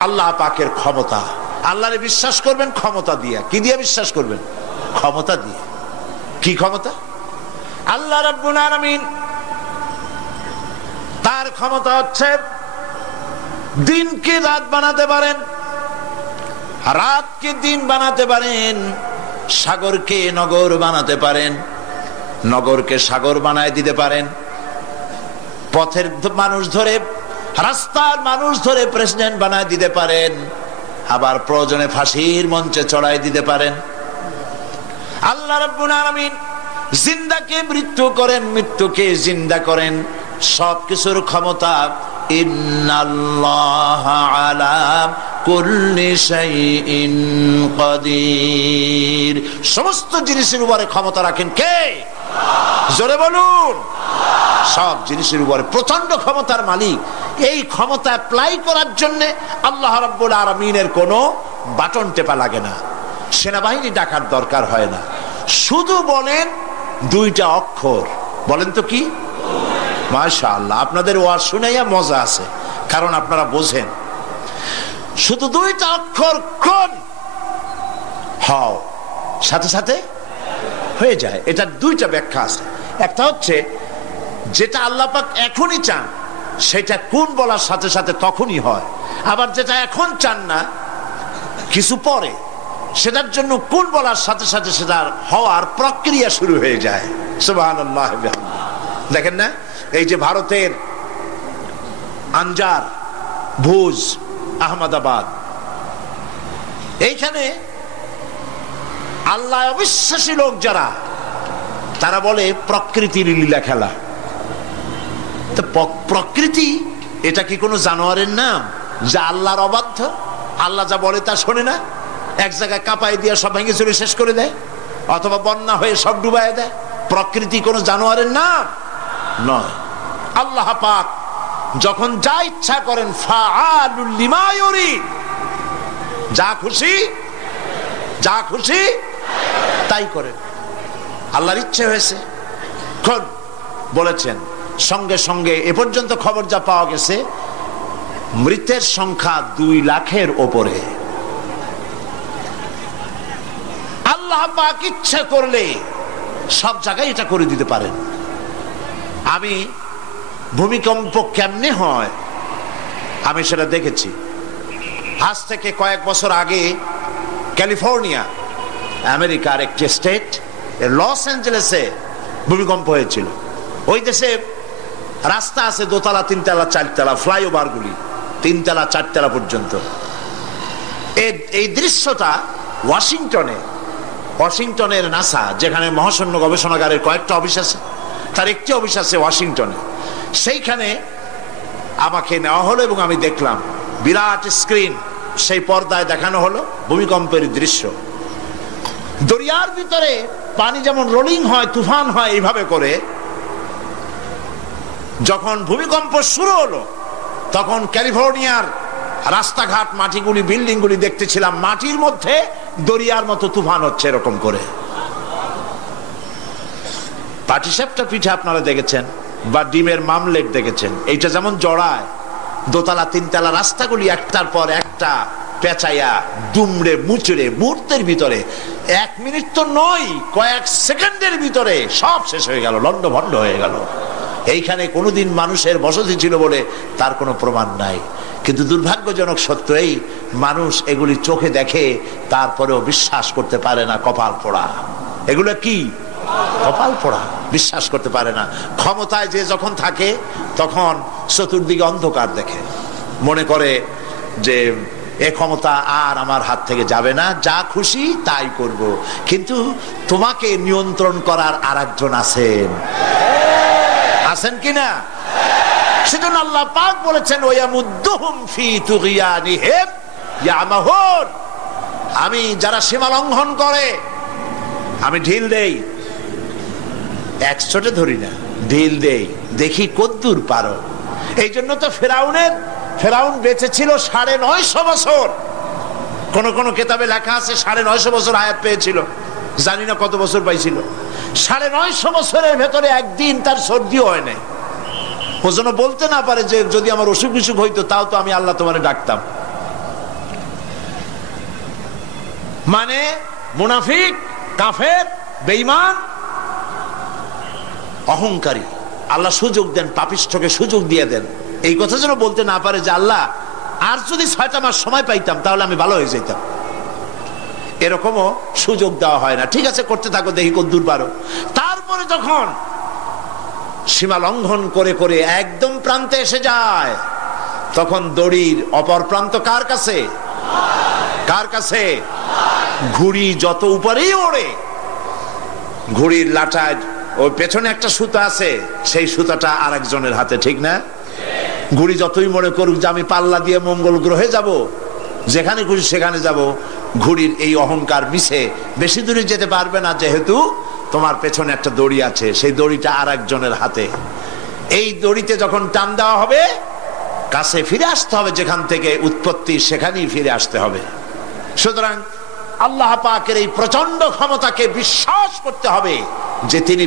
আল্লাহ পাকের ক্ষমতা, আল্লাহরে বিশ্বাস করবেন ক্ষমতা দিয়ে। কি দিয়ে বিশ্বাস করবেন? ক্ষমতা দিয়ে। কি ক্ষমতা? আল্লাহ রাব্বুল আলামিন তার ক্ষমতা হচ্ছে দিনকে রাত বানাতে পারেন, রাতকে দিন বানাতে পারেন, সাগরকে নগর বানাতে পারেন, নগরকে সাগর বানায় দিতে পারেন, পথের মানুষ ধরে রাস্তার মানুষ ধরে প্রেসিডেন্ট বানায় দিতে পারেন, আবার প্রয়োজনে ফাঁসির মঞ্চে চড়াই দিতে পারেন। আল্লাহ রাব্বুল আলামিন জিন্দাকে মৃত্যু করেন, মৃত্যুকে জিন্দা করেন, সবকিছুর ক্ষমতা। ইন্নাল্লাহা আলা কুল্লি শাইইন কাদির। সমস্ত জিনিসের উপরে ক্ষমতা রাখেন কে? জোরে বলুন। সব জিনিসের উপরে প্রচন্ড ক্ষমতার মালিক। এই ক্ষমতা অ্যাপ্লাই করার জন্য আল্লাহ রাব্বুল আলামিনের কোনো বাটন টেপা লাগে না, সেনাবাহিনী ডাকার দরকার হয় না। শুধু বলেন দুইটা অক্ষর, বলেন তো কি? মাশাআল্লাহ, আপনাদের ওয়াজ শুনাইয়া মজা আছে, কারণ আপনারা বোঝেন। শুধু দুইটা অক্ষর, কোন হও, সাথে সাথে হয়ে যায়। এটা দুইটা ব্যাখ্যা আছে। একটা হচ্ছে যেটা আল্লাহ পাক এখনই চান সেটা কোন বলার সাথে সাথে তখনই হয়, আবার যেটা এখন চান না কিছু পরে, সেটার জন্য কোন বলার সাথে সাথে সেটার হওয়ার প্রক্রিয়া শুরু হয়ে যায়। সুবহানাল্লাহ। দেখেন না, এই যে ভারতের আনজার, ভুজ, আহমেদাবাদ, এইখানে আল্লাহ অবিশ্বাসী লোক যারা, তারা বলে প্রকৃতির লীলা খেলা। তো প্রকৃতি এটা কি কোনো জানোয়ারের নাম যা আল্লাহর অবাধ্য? আল্লাহ যা বলে তা শোনে না, এক জায়গায় কাঁপাই দিয়ে সব ভেঙে চুরে শেষ করে দেয়, অথবা বন্যা হয়ে সব ডুবাই দেয়। প্রকৃতি কোনো জানোয়ারের নাম নয়। আল্লাহ পাক যখন যা ইচ্ছা করেন, ফাআলুল লিমা ইউরিদ, যা খুশি যা খুশি তাই করেন। আল্লাহর ইচ্ছে হয়েছে, কোন বলেছেন, সঙ্গে সঙ্গে এ পর্যন্ত খবর যা পাওয়া গেছে মৃতের সংখ্যা 2 লাখের ওপরে। আল্লাহ পাক ইচ্ছে করলে সব জায়গায় এটা করে দিতে পারেন। আমি ভূমিকম্প কেমনে হয় আমি সেটা দেখেছি। আজ থেকে কয়েক বছর আগে ক্যালিফোর্নিয়া, আমেরিকার একটি স্টেট, লস অ্যাঞ্জেলেসে ভূমিকম্প হয়েছিল। ওই দেশে রাস্তা আছে 2 তলা 3 তলা 4 তলা, ফ্লাইওভার গুলি 3 তলা 4 তলা পর্যন্ত। এই দৃশ্যটা ওয়াশিংটনের নাসা, যেখানে মহাশূন্য গবেষণাগারের কয়েকটা অফিস আছে, তার একটি অফিস আছে ওয়াশিংটনে। সেইখানে আমাকে নেওয়া হলো এবং আমি দেখলাম বিরাট স্ক্রিন, সেই পর্দায় দেখানো হলো ভূমিকম্পের দৃশ্য। দরিয়ার ভিতরে পানি যেমন রোলিং হয়, তুফান হয়, এইভাবে করে যখন ভূমিকম্প শুরু হলো তখন ক্যালিফোর্নিয়ার রাস্তাঘাট, মাটিগুলি, বিল্ডিংগুলি দেখতেছিলাম মাটির মধ্যে দরিয়ার মতো তুফান হচ্ছে এরকম করে। পাটিসাপটা পিঠা আপনারা দেখেছেন, বা ডিমের মামলেট দেখেছেন, এইটা যেমন জড়ায় 2 তলা 3 তলা রাস্তাগুলি একটার পর একটা পেঁচাইয়া দুমড়ে মুচড়ে মুহূর্তের ভিতরে, 1 মিনিট তো নয়, কয়েক সেকেন্ডের ভিতরে সব শেষ হয়ে গেল, লন্ডভন্ড হয়ে গেল। এইখানে কোনোদিন মানুষের বসতি ছিল বলে তার কোনো প্রমাণ নাই, কিন্তু দুর্ভাগ্যজনক সত্য এই, মানুষ এগুলি চোখে দেখে তারপরেও বিশ্বাস করতে পারে না। কপাল পোড়া। এগুলো কি? কপাল পোড়া, বিশ্বাস করতে পারে না। ক্ষমতায় যে যখন থাকে তখন চতুর্দিকে অন্ধকার দেখে, মনে করে যে এ ক্ষমতা আর আমার হাত থেকে যাবে না, যা খুশি তাই করব। কিন্তু তোমাকে নিয়ন্ত্রণ করার আরেকজন আছেন, আছেন কিনা? সেজন্য আল্লাহ পাক বলেছেন, ওয়ায়ামুদ্দুহুম ফি তুগয়ানিহিম ইয়ামাহুন, আমি যারা সীমা লঙ্ঘন করে আমি ঢিল দেই, একশোটে ধরি না, ঢিল দেই, দেখি কদ্দূর পারো। এই জন্য তো ফেরাউন বেঁচে ছিল 950 বছর। কোন কোন কেতাবে লেখা আছে 950 বছর হায়াত পেয়েছিল, জানি না কত বছর পাইছিল। 950 বছরের ভেতরে একদিন তার সর্দিও হয় নাই। ও যেন বলতে না পারে যে যদি আমার অসুখ বিসুখ হইতো তাও তো আমি আল্লাহ তোমারে ডাকতাম। মানে মুনাফিক, কাফের, বেঈমান, অহংকারী। আল্লাহ সুযোগ দেন, পাপিষ্ঠকে সুযোগ দিয়ে দেন। এই কথা যেন বলতে না পারে যে আল্লাহ আর যদি 6টা মাস সময় পাইতাম তাহলে আমি ভালো হয়ে যেতাম। এরকমও সুযোগ দেওয়া হয় না। ঠিক আছে, করতে থাকো, দেখি কতদূর পারো। তারপরে যখন সীমা লঙ্ঘন করে করে একদম প্রান্তে এসে যায়, তখন দড়ির অপর প্রান্ত কার কাছে? কার কাছে? ঘুড়ি যত উপরেই ওড়ে, ঘুড়ির লাটায় ওই পেছনে একটা সুতা আছে, সেই সুতাটা আরেকজনের হাতে, ঠিক না? ঘুড়ি যতই মনে করুক যে আমি পাল্লা দিয়ে মঙ্গল গ্রহে যাব, যেখানে খুশি সেখানে যাব, ঘুড়ির এই অহংকার মিশে বেশি দূরে যেতে পারবে না, যেহেতু তোমার পেছনে একটা দড়ি আছে, সেই দড়িটা আরেকজনের হাতে। এই দড়িতে যখন টান দেওয়া হবে, কাছে ফিরে আসতে হবে, যেখান থেকে উৎপত্তি সেখানেই ফিরে আসতে হবে। সুতরাং আল্লাহ পাকের এই প্রচন্ড ক্ষমতাকে বিশ্বাস করতে হবে যে তিনি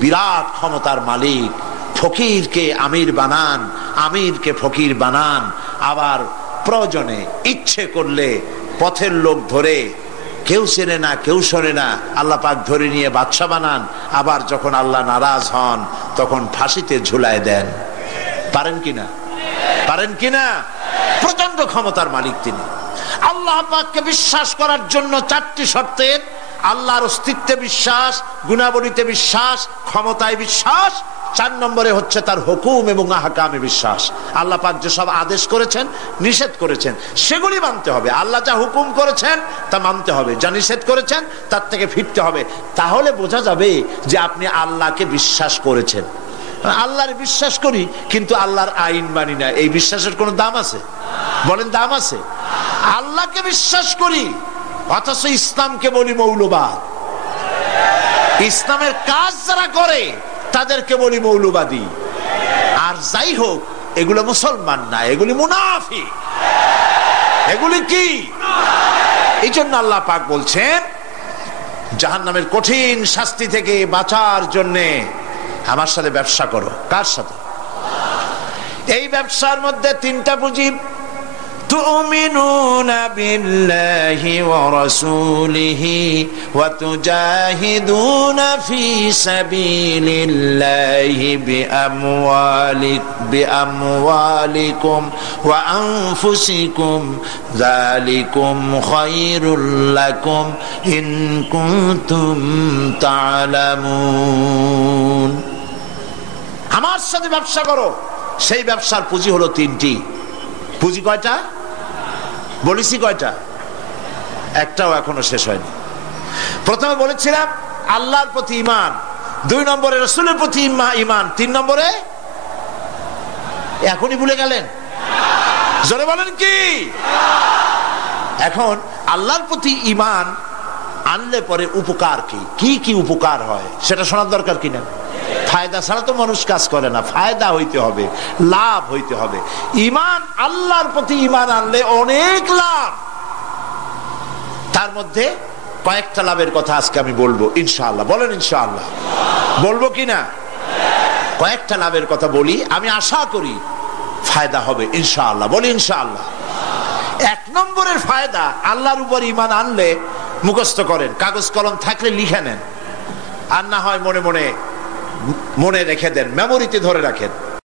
বিরাট ক্ষমতার মালিক। ফকিরকে আমির বানান, আমিরকে ফকির বানান, আবার প্রয়োজনে ইচ্ছে করলে পথের লোক ধরে, কেউ চেনে না কেউ শোনে না, আল্লাহ পাক ধরে নিয়ে বাদশা বানান। আবার যখন আল্লাহ নারাজ হন তখন ফাঁসিতে ঝুলায় দেন। পারেন কিনা? পারেন কিনা? প্রচন্ড ক্ষমতার মালিক তিনি। আল্লাহ পাককে বিশ্বাস করার জন্য 4টি শর্তের: আল্লাহর অস্তিত্বে বিশ্বাস, গুণাবলীতে বিশ্বাস, ক্ষমতায় বিশ্বাস, 4 নম্বরে হচ্ছে তার হুকুম এবং আহকামে বিশ্বাস। আল্লাহ পাক যেসব আদেশ করেছেন, নিষেধ করেছেন, সেগুলি মানতে হবে। আল্লাহ যা হুকুম করেছেন তা মানতে হবে, যা নিষেধ করেছেন তার থেকে ফিরতে হবে। তাহলে বোঝা যাবে যে আপনি আল্লাহকে বিশ্বাস করেছেন। আল্লাহর বিশ্বাস করি কিন্তু আল্লাহর আইন মানি না, এই বিশ্বাসের কোনো দাম আছে? বলেন, দাম আছে? আল্লাহকে বিশ্বাস করি অথচ ইসলামকে বলি মৌলবাদ। ইসলামের কাজ যারা করে তাদেরকে বলি মৌলবাদী। আর যাই হোক, এগুলো মুসলমান না, এগুলি মুনাফিক। এগুলি কি? এই জন্য আল্লাহ পাক বলছেন, জাহান্নামের কঠিন শাস্তি থেকে বাঁচার জন্যে আমার সাথে ব্যবসা করো। কার সাথে? এই ব্যবসার মধ্যে 3টা পুঁজি: তুমিনুনা বিল্লাহি ওয়া রাসূলিহি ওয়া তুজাহিদুনা ফি সাবিলিল্লাহি বিআমওয়ালিকুম ওয়া আনফুসিকুম যালিকুম খায়রুল লাকুম ইন কুনতুম তা'লামুন। আমার সাথে ব্যবসা করো। সেই ব্যবসার পুঁজি হলো 3টি। পুঁজি কয়টা? বলেছি কয়টা? একটাও এখনো শেষ হয়নি। প্রথমে বলেছিলাম আল্লাহর প্রতি ঈমান, 2 নম্বরে রাসূলের প্রতি ঈমান, 3 নম্বরে এখনই ভুলে গেলেন? জোরে বলেন কি? এখন আল্লাহর প্রতি ঈমান আনলে পরে উপকার কি কি কি উপকার হয় সেটা শোনার দরকার কিনা? ফায়দা ছাড়া তো মানুষ কাজ করে না, ফায়দা হইতে হবে, লাভ হইতে হবে। ঈমান, আল্লাহর প্রতি ঈমান আনলে অনেক লাভ। তার মধ্যে কয়েকটা লাভের কথা আজকে আমি বলবো ইনশাআল্লাহ। বলেন ইনশাআল্লাহ। বলবো কিনা? কয়েকটা লাভের কথা বলি, আমি আশা করি ফায়দা হবে ইনশাআল্লাহ। বলি ইনশাআল্লাহ। 1 নম্বরের ফায়দা, আল্লাহর উপর ঈমান আনলে মুখস্থ করেন, কাগজ কলম থাকলে লিখে নেন, আর না হয় মনে মনে রেখে দেন, মেমোরিতে ধরে রাখেন।